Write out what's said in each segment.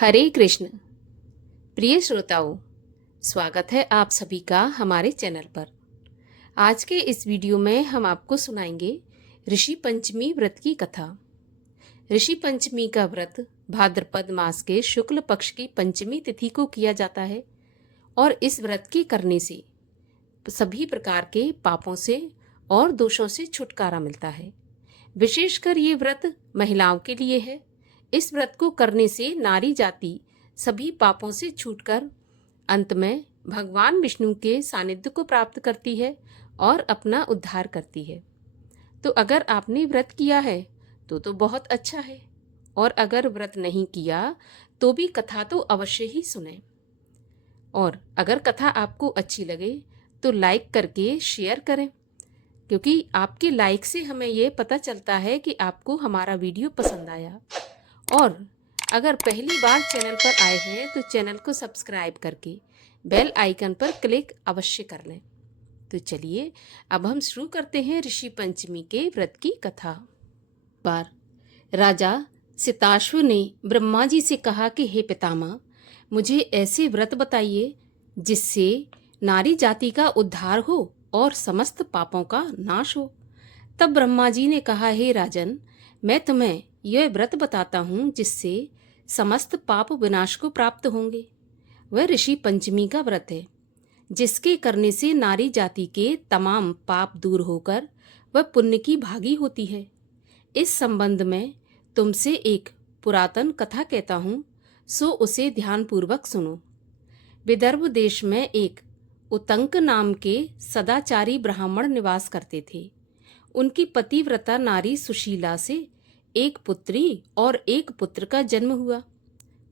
हरे कृष्ण। प्रिय श्रोताओं, स्वागत है आप सभी का हमारे चैनल पर। आज के इस वीडियो में हम आपको सुनाएंगे ऋषि पंचमी व्रत की कथा। ऋषि पंचमी का व्रत भाद्रपद मास के शुक्ल पक्ष की पंचमी तिथि को किया जाता है और इस व्रत के करने से सभी प्रकार के पापों से और दोषों से छुटकारा मिलता है। विशेषकर ये व्रत महिलाओं के लिए है। इस व्रत को करने से नारी जाति सभी पापों से छूटकर अंत में भगवान विष्णु के सानिध्य को प्राप्त करती है और अपना उद्धार करती है। तो अगर आपने व्रत किया है तो बहुत अच्छा है, और अगर व्रत नहीं किया तो भी कथा तो अवश्य ही सुने। और अगर कथा आपको अच्छी लगे तो लाइक करके शेयर करें, क्योंकि आपके लाइक से हमें ये पता चलता है कि आपको हमारा वीडियो पसंद आया। और अगर पहली बार चैनल पर आए हैं तो चैनल को सब्सक्राइब करके बेल आइकन पर क्लिक अवश्य कर लें। तो चलिए अब हम शुरू करते हैं ऋषि पंचमी के व्रत की कथा। बार राजा सिताश्व ने ब्रह्मा जी से कहा कि हे पितामह, मुझे ऐसे व्रत बताइए जिससे नारी जाति का उद्धार हो और समस्त पापों का नाश हो। तब ब्रह्मा जी ने कहा, हे राजन, मैं तुम्हें यह व्रत बताता हूँ जिससे समस्त पाप विनाश को प्राप्त होंगे। वह ऋषि पंचमी का व्रत है, जिसके करने से नारी जाति के तमाम पाप दूर होकर वह पुण्य की भागी होती है। इस संबंध में तुमसे एक पुरातन कथा कहता हूँ, सो उसे ध्यानपूर्वक सुनो। विदर्भ देश में एक उतंक नाम के सदाचारी ब्राह्मण निवास करते थे। उनकी पतिव्रता नारी सुशीला से एक पुत्री और एक पुत्र का जन्म हुआ।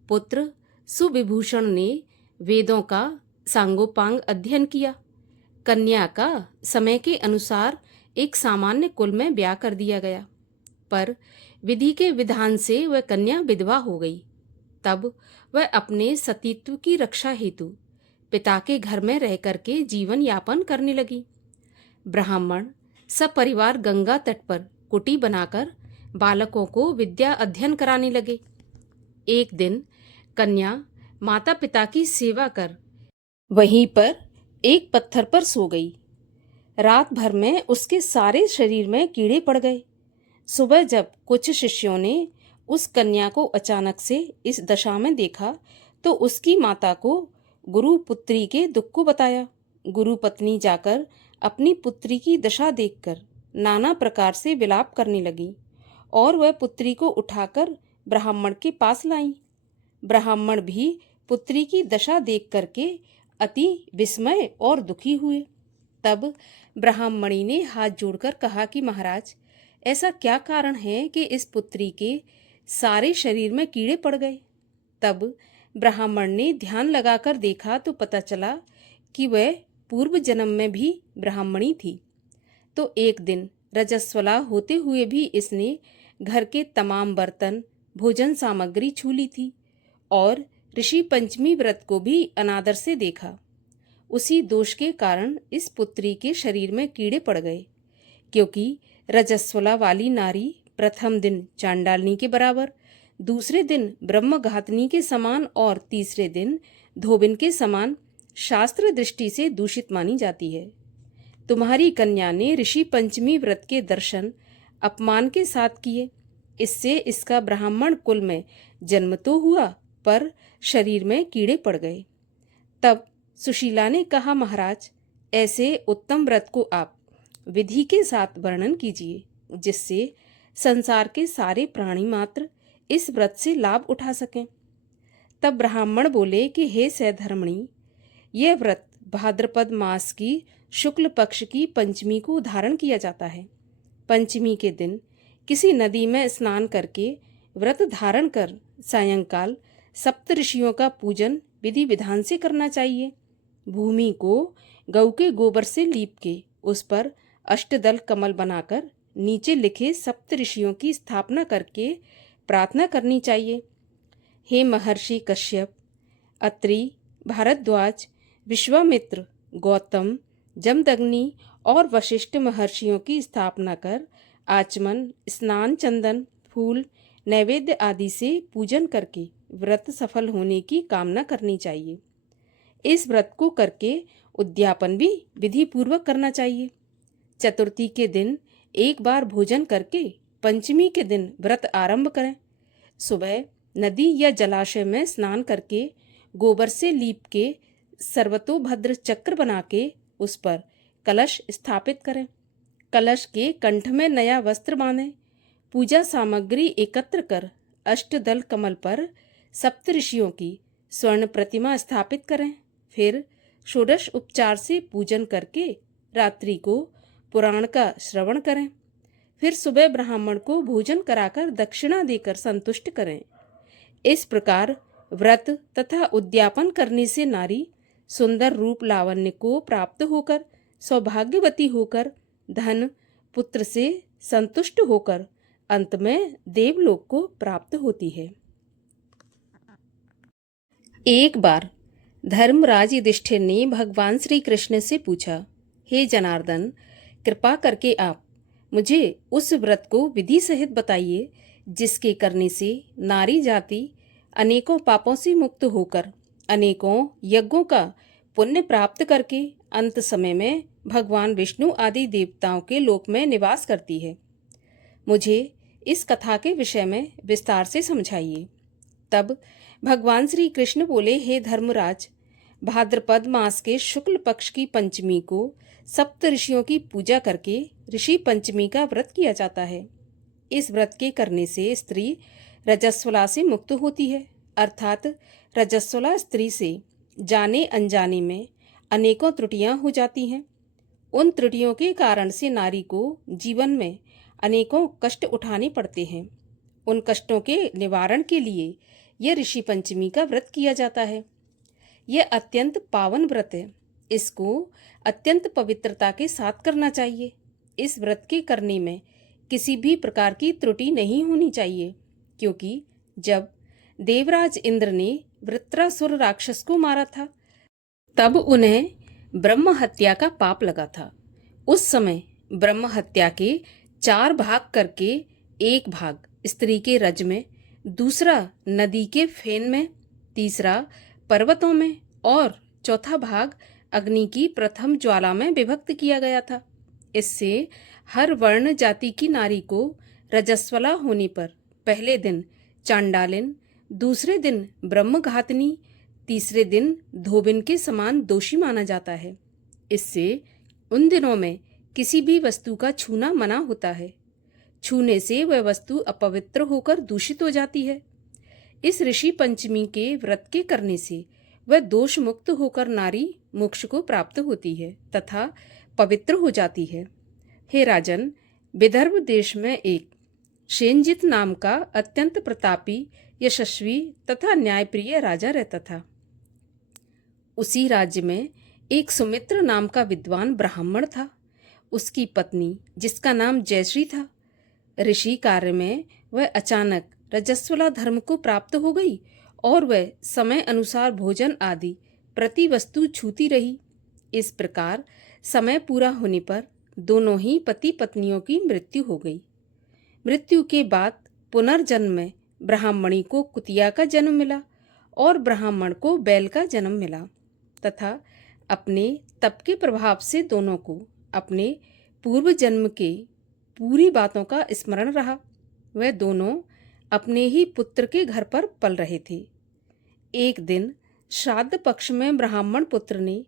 पुत्र सुविभूषण ने वेदों का सांगोपांग अध्ययन किया। कन्या का समय के अनुसार एक सामान्य कुल में ब्याह कर दिया गया, पर विधि के विधान से वह कन्या विधवा हो गई। तब वह अपने सतीत्व की रक्षा हेतु पिता के घर में रह करके जीवन यापन करने लगी। ब्राह्मण सपरिवार गंगा तट पर कुटी बनाकर बालकों को विद्या अध्ययन कराने लगे। एक दिन कन्या माता पिता की सेवा कर वहीं पर एक पत्थर पर सो गई। रात भर में उसके सारे शरीर में कीड़े पड़ गए। सुबह जब कुछ शिष्यों ने उस कन्या को अचानक से इस दशा में देखा तो उसकी माता को गुरु पुत्री के दुख को बताया। गुरु पत्नी जाकर अपनी पुत्री की दशा देखकर नाना प्रकार से विलाप करने लगी और वह पुत्री को उठाकर ब्राह्मण के पास लाई। ब्राह्मण भी पुत्री की दशा देख करके अति विस्मय और दुखी हुए। तब ब्राह्मणी ने हाथ जोड़कर कहा कि महाराज, ऐसा क्या कारण है कि इस पुत्री के सारे शरीर में कीड़े पड़ गए? तब ब्राह्मण ने ध्यान लगाकर देखा तो पता चला कि वह पूर्व जन्म में भी ब्राह्मणी थी। तो एक दिन रजस्वला होते हुए भी इसने घर के तमाम बर्तन भोजन सामग्री छू ली थी और ऋषि पंचमी व्रत को भी अनादर से देखा। उसी दोष के कारण इस पुत्री के शरीर में कीड़े पड़ गए, क्योंकि रजस्वला वाली नारी प्रथम दिन चांडालनी के बराबर, दूसरे दिन ब्रह्मघातनी के समान और तीसरे दिन धोबिन के समान शास्त्र दृष्टि से दूषित मानी जाती है। तुम्हारी कन्या ने ऋषि पंचमी व्रत के दर्शन अपमान के साथ किए। इससे इसका ब्राह्मण कुल में जन्म तो हुआ, पर शरीर में कीड़े पड़ गए। तब सुशीला ने कहा, महाराज, ऐसे उत्तम व्रत को आप विधि के साथ वर्णन कीजिए, जिससे संसार के सारे प्राणी मात्र इस व्रत से लाभ उठा सकें। तब ब्राह्मण बोले कि हे सधर्मणी, यह व्रत भाद्रपद मास की शुक्ल पक्ष की पंचमी को धारण किया जाता है। पंचमी के दिन किसी नदी में स्नान करके व्रत धारण कर सायंकाल सप्त ऋषियों का पूजन विधि विधान से करना चाहिए। भूमि को गऊ के गोबर से लीप के उस पर अष्टदल कमल बनाकर नीचे लिखे सप्त ऋषियों की स्थापना करके प्रार्थना करनी चाहिए। हे महर्षि कश्यप, अत्रि, भारद्वाज, विश्वामित्र, गौतम, जमदग्नि और वशिष्ठ महर्षियों की स्थापना कर आचमन, स्नान, चंदन, फूल, नैवेद्य आदि से पूजन करके व्रत सफल होने की कामना करनी चाहिए। इस व्रत को करके उद्यापन भी विधि पूर्वक करना चाहिए। चतुर्थी के दिन एक बार भोजन करके पंचमी के दिन व्रत आरंभ करें। सुबह नदी या जलाशय में स्नान करके गोबर से लीप के सर्वतोभद्र चक्र बना के उस पर कलश स्थापित करें। कलश के कंठ में नया वस्त्र बांधें। पूजा सामग्री एकत्र कर अष्टदल कमल पर सप्तऋषियों की स्वर्ण प्रतिमा स्थापित करें। फिर षोडश उपचार से पूजन करके रात्रि को पुराण का श्रवण करें। फिर सुबह ब्राह्मण को भोजन कराकर दक्षिणा देकर संतुष्ट करें। इस प्रकार व्रत तथा उद्यापन करने से नारी सुंदर रूप लावण्य को प्राप्त होकर सौभाग्यवती होकर धन पुत्र से संतुष्ट होकर अंत में देवलोक को प्राप्त होती है। एक बार धर्मराज युधिष्ठिर ने भगवान श्री कृष्ण से पूछा, हे जनार्दन, कृपा करके आप मुझे उस व्रत को विधि सहित बताइए जिसके करने से नारी जाति अनेकों पापों से मुक्त होकर अनेकों यज्ञों का पुण्य प्राप्त करके अंत समय में भगवान विष्णु आदि देवताओं के लोक में निवास करती है। मुझे इस कथा के विषय में विस्तार से समझाइए। तब भगवान श्री कृष्ण बोले, हे धर्मराज, भाद्रपद मास के शुक्ल पक्ष की पंचमी को सप्त ऋषियों की पूजा करके ऋषि पंचमी का व्रत किया जाता है। इस व्रत के करने से स्त्री रजस्वला से मुक्त होती है, अर्थात रजस्वला स्त्री से जाने अनजाने में अनेकों त्रुटियां हो जाती हैं। उन त्रुटियों के कारण से नारी को जीवन में अनेकों कष्ट उठाने पड़ते हैं। उन कष्टों के निवारण के लिए यह ऋषि पंचमी का व्रत किया जाता है। यह अत्यंत पावन व्रत है। इसको अत्यंत पवित्रता के साथ करना चाहिए। इस व्रत के करने में किसी भी प्रकार की त्रुटि नहीं होनी चाहिए, क्योंकि जब देवराज इंद्र ने वृत्रासुर राक्षस को मारा था तब उन्हें ब्रह्म हत्या का पाप लगा था। उस समय ब्रह्म हत्या के 4 भाग करके एक भाग स्त्री के रज में, दूसरा नदी के फेन में, तीसरा पर्वतों में और चौथा भाग अग्नि की प्रथम ज्वाला में विभक्त किया गया था। इससे हर वर्ण जाति की नारी को रजस्वला होने पर पहले दिन चांडालिन, दूसरे दिन ब्रह्मघातनी, तीसरे दिन धोबिन के समान दोषी माना जाता है। इससे उन दिनों में किसी भी वस्तु का छूना मना होता है। छूने से वह वस्तु अपवित्र होकर दूषित हो जाती है। इस ऋषि पंचमी के व्रत के करने से वह दोष मुक्त होकर नारी मोक्ष को प्राप्त होती है तथा पवित्र हो जाती है। हे राजन, विदर्भ देश में एक शेनजित नाम का अत्यंत प्रतापी, यशस्वी तथा न्यायप्रिय राजा रहता था। उसी राज्य में एक सुमित्र नाम का विद्वान ब्राह्मण था। उसकी पत्नी, जिसका नाम जयश्री था, ऋषि कार्य में वह अचानक रजस्वला धर्म को प्राप्त हो गई और वह समय अनुसार भोजन आदि प्रति वस्तु छूती रही। इस प्रकार समय पूरा होने पर दोनों ही पति पत्नियों की मृत्यु हो गई। मृत्यु के बाद पुनर्जन्म में ब्राह्मणी को कुतिया का जन्म मिला और ब्राह्मण को बैल का जन्म मिला तथा अपने तप के प्रभाव से दोनों को अपने पूर्व जन्म के पूरी बातों का स्मरण रहा। वह दोनों अपने ही पुत्र के घर पर पल रहे थे। एक दिन श्राद्ध पक्ष में ब्राह्मण पुत्र ने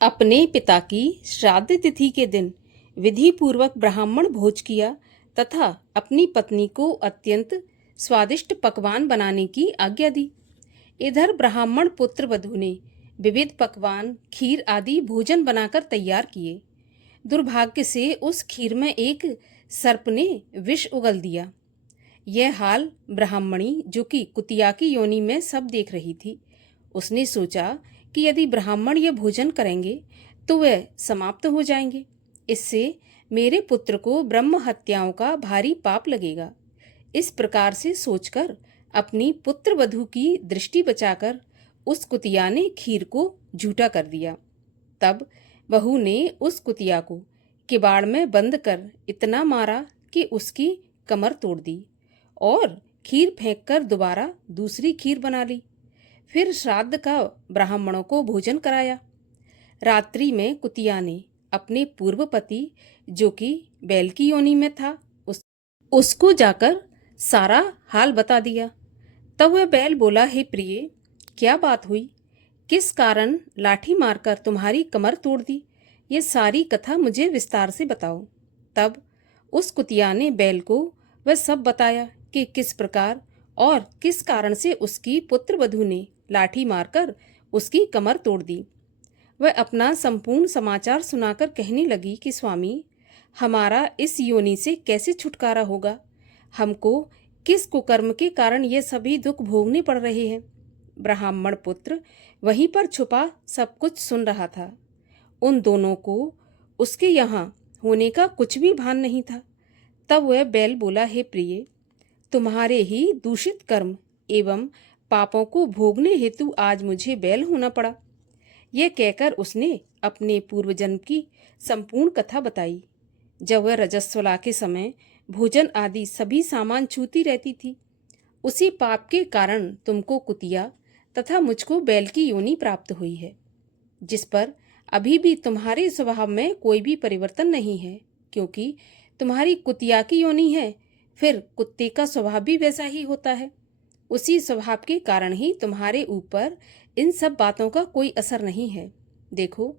अपने पिता की श्राद्ध तिथि के दिन विधि पूर्वक ब्राह्मण भोज किया तथा अपनी पत्नी को अत्यंत स्वादिष्ट पकवान बनाने की आज्ञा दी। इधर ब्राह्मण पुत्र वधू ने विविध पकवान, खीर आदि भोजन बनाकर तैयार किए। दुर्भाग्य से उस खीर में एक सर्प ने विष उगल दिया। यह हाल ब्राह्मणी, जो कि कुतिया की योनि में सब देख रही थी, उसने सोचा कि यदि ब्राह्मण यह भोजन करेंगे तो वह समाप्त हो जाएंगे। इससे मेरे पुत्र को ब्रह्म हत्याओं का भारी पाप लगेगा। इस प्रकार से सोचकर अपनी पुत्र वधू की दृष्टि बचाकर उस कुतिया ने खीर को झूठा कर दिया। तब बहू ने उस कुतिया को किवाड़ में बंद कर इतना मारा कि उसकी कमर तोड़ दी और खीर फेंककर दोबारा दूसरी खीर बना ली। फिर श्राद्ध का ब्राह्मणों को भोजन कराया। रात्रि में कुतिया ने अपने पूर्व पति, जो कि बैल की योनि में था, उसको जाकर सारा हाल बता दिया। तब वह बैल बोला, हे प्रिय, क्या बात हुई? किस कारण लाठी मारकर तुम्हारी कमर तोड़ दी? ये सारी कथा मुझे विस्तार से बताओ। तब उस कुतिया ने बैल को वह सब बताया कि किस प्रकार और किस कारण से उसकी पुत्र वधू ने लाठी मारकर उसकी कमर तोड़ दी। वह अपना संपूर्ण समाचार सुनाकर कहने लगी कि स्वामी, हमारा इस योनि से कैसे छुटकारा होगा? हमको किस कुकर्म के कारण ये सभी दुख भोगने पड़ रहे हैं? ब्राह्मण पुत्र वहीं पर छुपा सब कुछ सुन रहा था। उन दोनों को उसके यहाँ होने का कुछ भी भान नहीं था। तब वह बैल बोला, हे प्रिय, तुम्हारे ही दूषित कर्म एवं पापों को भोगने हेतु आज मुझे बैल होना पड़ा। यह कहकर उसने अपने पूर्व जन्म की संपूर्ण कथा बताई। जब वह रजस्वला के समय भोजन आदि सभी सामान छूती रहती थी, उसी पाप के कारण तुमको कुतिया तथा मुझको बैल की योनि प्राप्त हुई है, जिस पर अभी भी तुम्हारे स्वभाव में कोई भी परिवर्तन नहीं है, क्योंकि तुम्हारी कुतिया की योनि है, फिर कुत्ते का स्वभाव भी वैसा ही होता है। उसी स्वभाव के कारण ही तुम्हारे ऊपर इन सब बातों का कोई असर नहीं है। देखो,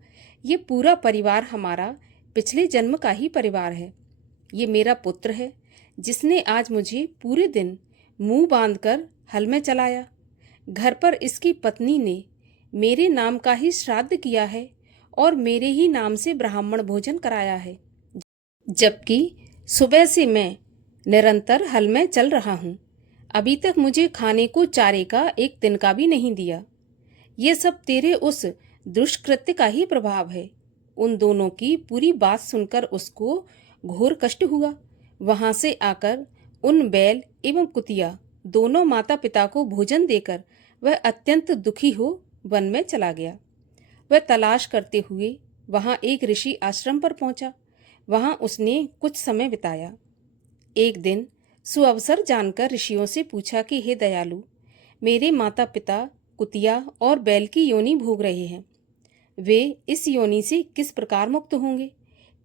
ये पूरा परिवार हमारा पिछले जन्म का ही परिवार है। ये मेरा पुत्र है, जिसने आज मुझे पूरे दिन मुंह बांधकर हल में चलाया। घर पर इसकी पत्नी ने मेरे नाम का ही श्राद्ध किया है और मेरे ही नाम से ब्राह्मण भोजन कराया है, जबकि सुबह से मैं निरंतर हल में चल रहा हूँ। अभी तक मुझे खाने को चारे का एक तिनका भी नहीं दिया। ये सब तेरे उस दुष्कृत्य का ही प्रभाव है। उन दोनों की पूरी बात सुनकर उसको घोर कष्ट हुआ। वहां से आकर उन बैल एवं कुतिया दोनों माता पिता को भोजन देकर वह अत्यंत दुखी हो वन में चला गया। वह तलाश करते हुए वहां एक ऋषि आश्रम पर पहुंचा। वहां उसने कुछ समय बिताया। एक दिन सुअवसर जानकर ऋषियों से पूछा कि हे दयालु, मेरे माता पिता कुतिया और बैल की योनि भोग रहे हैं। वे इस योनि से किस प्रकार मुक्त होंगे?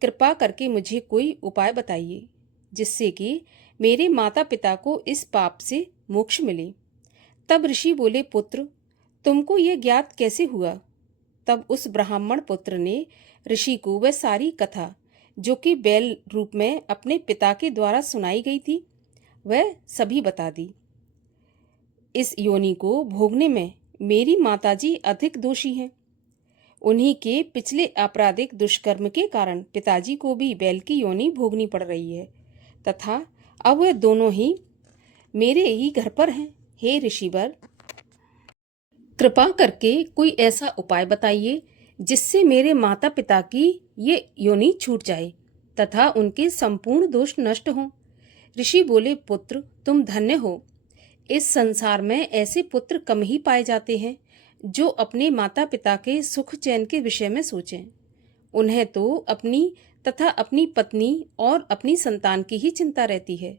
कृपा करके मुझे कोई उपाय बताइए, जिससे कि मेरे माता पिता को इस पाप से मोक्ष मिले। तब ऋषि बोले, पुत्र, तुमको यह ज्ञात कैसे हुआ? तब उस ब्राह्मण पुत्र ने ऋषि को वह सारी कथा, जो कि बैल रूप में अपने पिता के द्वारा सुनाई गई थी, वह सभी बता दी। इस योनि को भोगने में मेरी माताजी अधिक दोषी हैं। उन्हीं के पिछले आपराधिक दुष्कर्म के कारण पिताजी को भी बैल की योनि भोगनी पड़ रही है, तथा अब वह दोनों ही मेरे ही घर पर हैं। हे ऋषिवर, कृपा करके कोई ऐसा उपाय बताइए जिससे मेरे माता पिता की ये योनि छूट जाए तथा उनके संपूर्ण दोष नष्ट हों। ऋषि बोले, पुत्र, तुम धन्य हो। इस संसार में ऐसे पुत्र कम ही पाए जाते हैं जो अपने माता पिता के सुख चैन के विषय में सोचें। उन्हें तो अपनी तथा अपनी पत्नी और अपनी संतान की ही चिंता रहती है।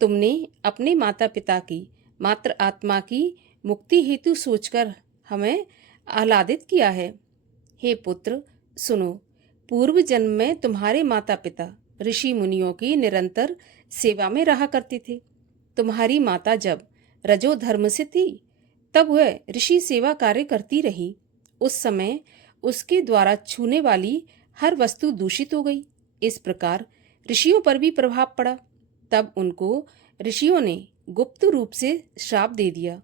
तुमने अपने माता पिता की मात्र आत्मा की मुक्ति हेतु सोचकर हमें आह्लादित किया है। हे पुत्र, सुनो, पूर्व जन्म में तुम्हारे माता पिता ऋषि मुनियों की निरंतर सेवा में रहा करते थे। तुम्हारी माता जब रजो धर्म से थी, तब वह ऋषि सेवा कार्य करती रही। उस समय उसके द्वारा छूने वाली हर वस्तु दूषित हो गई। इस प्रकार ऋषियों पर भी प्रभाव पड़ा। तब उनको ऋषियों ने गुप्त रूप से श्राप दे दिया।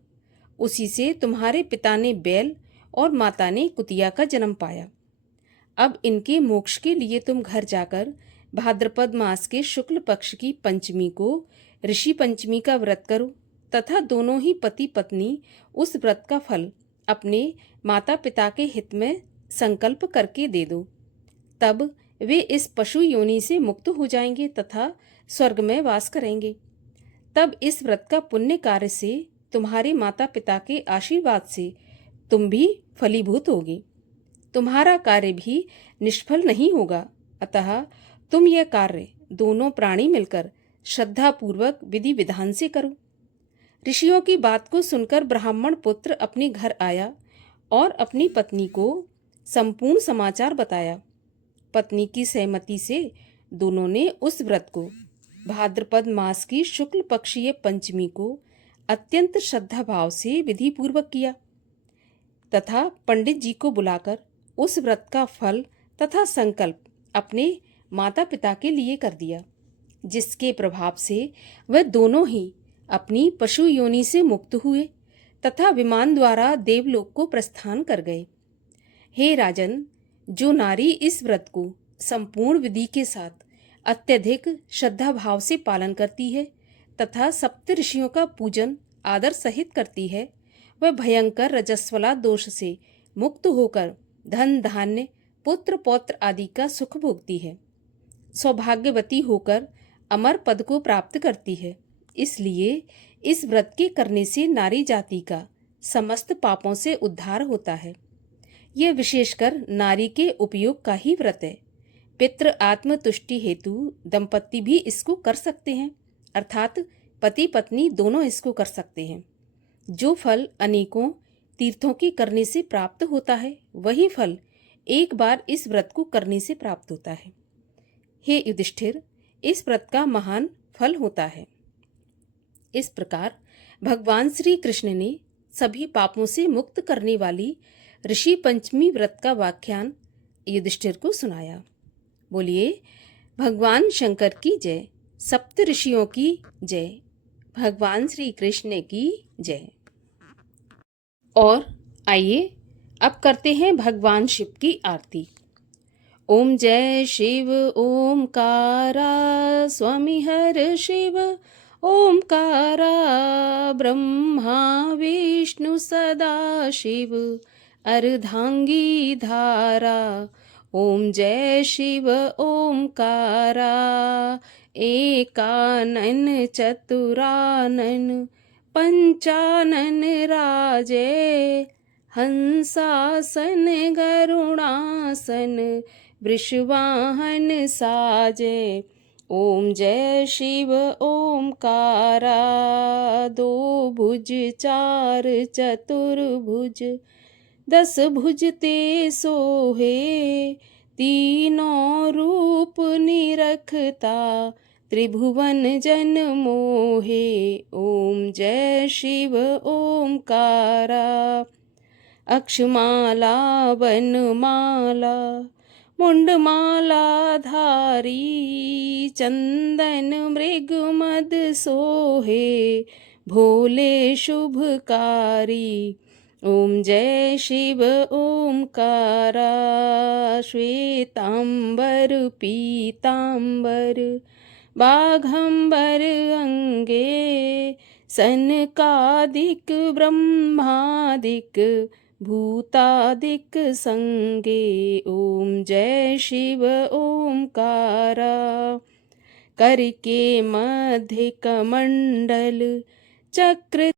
उसी से तुम्हारे पिता ने बैल और माता ने कुतिया का जन्म पाया। अब इनके मोक्ष के लिए तुम घर जाकर भाद्रपद मास के शुक्ल पक्ष की पंचमी को ऋषि पंचमी का व्रत करो तथा दोनों ही पति पत्नी उस व्रत का फल अपने माता पिता के हित में संकल्प करके दे दो। तब वे इस पशु योनि से मुक्त हो जाएंगे तथा स्वर्ग में वास करेंगे। तब इस व्रत का पुण्य कार्य से तुम्हारे माता पिता के आशीर्वाद से तुम भी फलीभूत होगे। तुम्हारा कार्य भी निष्फल नहीं होगा। अतः तुम यह कार्य दोनों प्राणी मिलकर श्रद्धा पूर्वक विधि विधान से करो। ऋषियों की बात को सुनकर ब्राह्मण पुत्र अपने घर आया और अपनी पत्नी को संपूर्ण समाचार बताया। पत्नी की सहमति से दोनों ने उस व्रत को भाद्रपद मास की शुक्ल पक्षीय पंचमी को अत्यंत श्रद्धा भाव से विधि पूर्वक किया तथा पंडित जी को बुलाकर उस व्रत का फल तथा संकल्प अपने माता पिता के लिए कर दिया, जिसके प्रभाव से वह दोनों ही अपनी पशु योनि से मुक्त हुए तथा विमान द्वारा देवलोक को प्रस्थान कर गए। हे राजन, जो नारी इस व्रत को संपूर्ण विधि के साथ अत्यधिक श्रद्धा भाव से पालन करती है तथा सप्त ऋषियों का पूजन आदर सहित करती है, वह भयंकर रजस्वला दोष से मुक्त होकर धन धान्य पुत्र पौत्र आदि का सुख भोगती है, सौभाग्यवती होकर अमर पद को प्राप्त करती है। इसलिए इस व्रत के करने से नारी जाति का समस्त पापों से उद्धार होता है। यह विशेषकर नारी के उपयोग का ही व्रत है। पितृ आत्म तुष्टि हेतु दंपति भी इसको कर सकते हैं, अर्थात पति पत्नी दोनों इसको कर सकते हैं। जो फल अनेकों तीर्थों के करने से प्राप्त होता है, वही फल एक बार इस व्रत को करने से प्राप्त होता है। हे युधिष्ठिर, इस व्रत का महान फल होता है। इस प्रकार भगवान श्री कृष्ण ने सभी पापों से मुक्त करने वाली ऋषि पंचमी व्रत का व्याख्यान युधिष्ठिर को सुनाया। बोलिए भगवान शंकर की जय, सप्त ऋषियों की जय, भगवान श्री कृष्ण की जय। और आइए अब करते हैं भगवान शिव की आरती। ओम जय शिव ओमकारा स्वामी हर शिव ओमकारा, ब्रह्मा विष्णु सदा शिव अर्धांगी धारा। ओम जय शिव ओमकारा, एकानन चतुरानन पंचानन राजे, हंसासन गरुणासन वृषवाहन साजे। ओम जय शिव ओमकारा, दो भुज चार चतुर्भुज, 10 भुज ते सोहे, तीनों रूप निरखता त्रिभुवन जन मोहे। ओम जय शिव ओमकारा, अक्षमाला वनमाला मुंडमाला धारी, चंदन मृग मद सोहे, भोले शुभकारी। ओम जय शिव ओमकारा, श्वेतांबर पीतांबर बाघंबर अंगे, सनकादिक ब्रह्मादिक भूतादिक संगे। ओम जय शिव ओमकारा, कर के मध्य कमंडल चक्र